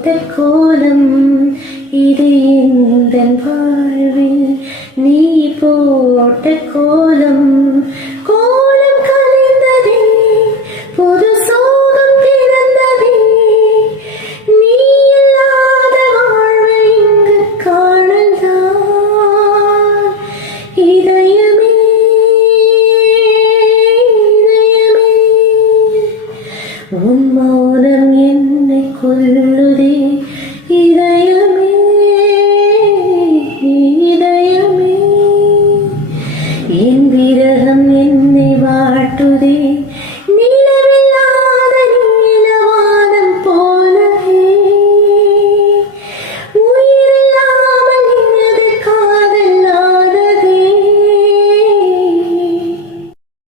போட்ட கோலம் இது எந்தன் வாழ்வில் நீ போட்ட கோலம் கோலம் கலைந்ததே புது சோகம் பிறந்ததே நீ இல்லாத வாழ்வை இங்கு காணலாம் இதயமே இதயமே உன் மௌனம் என்னை கொல்லுதே